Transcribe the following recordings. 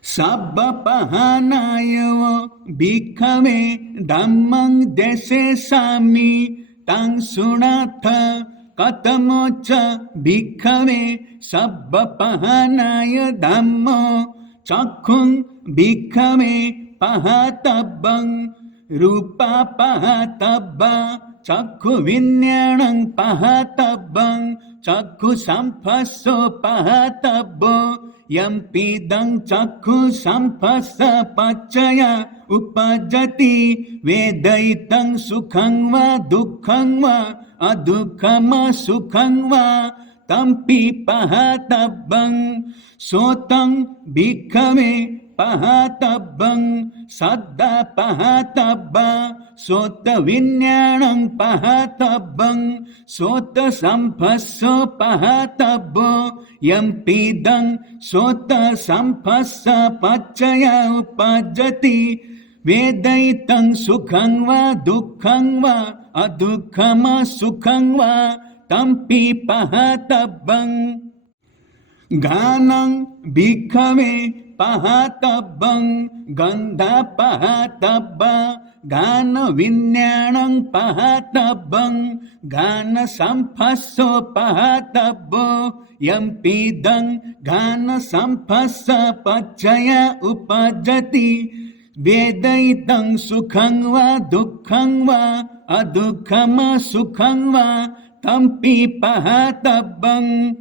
Sabbapahanayo bhikkhave dhammang desesami tang sunatha katamocha bhikkhave sabbapahanaya dhammo chakhung bhikkhave pahatabbang rupa pahatabba chakhu vinyanang pahatabbang chakhu samphaso pahatabbo Yampidang chakhu sampasa pachaya upajati vedaitang sukhang va dukkhang va adukhama sukhang va tampi pahatabbang sotang bhikkhave pahatabbang saddha pahatabba sota vinyanang pahatabbang sota samphaso pahatabbo yampidang sota sampasa pachaya upajati vedaitang sukhang va dukkhang va adukhama sukhang va tampi pahatabbang ganang bhikkhave pahatabbang gandha pahatabba gana vinyanang pahatabbang gana samphaso pahatabbo yampidang gana samphasa pachaya upajati vedaitang sukhang va dukkhang va adukhama sukhang va tampi pahatabbang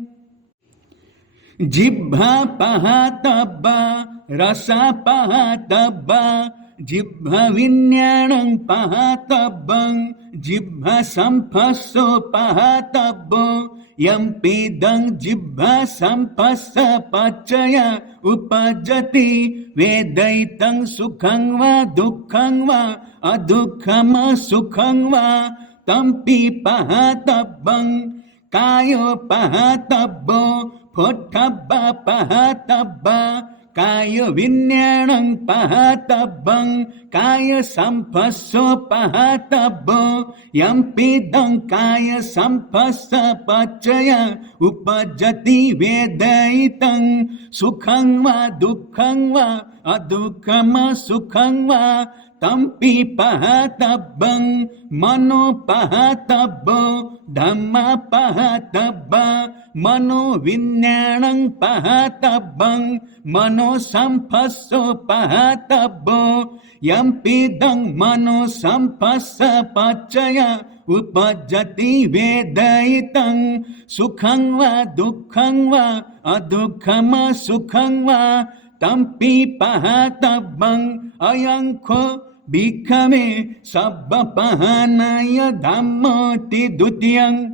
Jibha pahatabba rasa pahatabba Jibha vinyanang pahatabbang Jibha samphaso pahatabbo Yampidang jibha sampasa pachaya upajati Vedaitang sukhang va dukkhang va adukhama sukhang va tampi pahatabbang Kayo pahatabbo Pottabba pahatabba Kaya vinyanang pahatabbang Kaya samphaso pahatabbo Yampidang kaya samphasa pachaya Upajati vedaitang Sukhang va dukkhang va Adukhama sukhang va Tampi pahatabbang Mano pahatabbo Dhamma pahatabba Mano vinyanang pahatabbang Mano samphaso pahatabbo Yampidang mano samphasa pachaya Upajati vedaitang Sukhang va dukkhang va Adukhama sukhang va Tampi pahatabbang Ayangko bhikkhave sabbapahanaya dhammoti dutiyang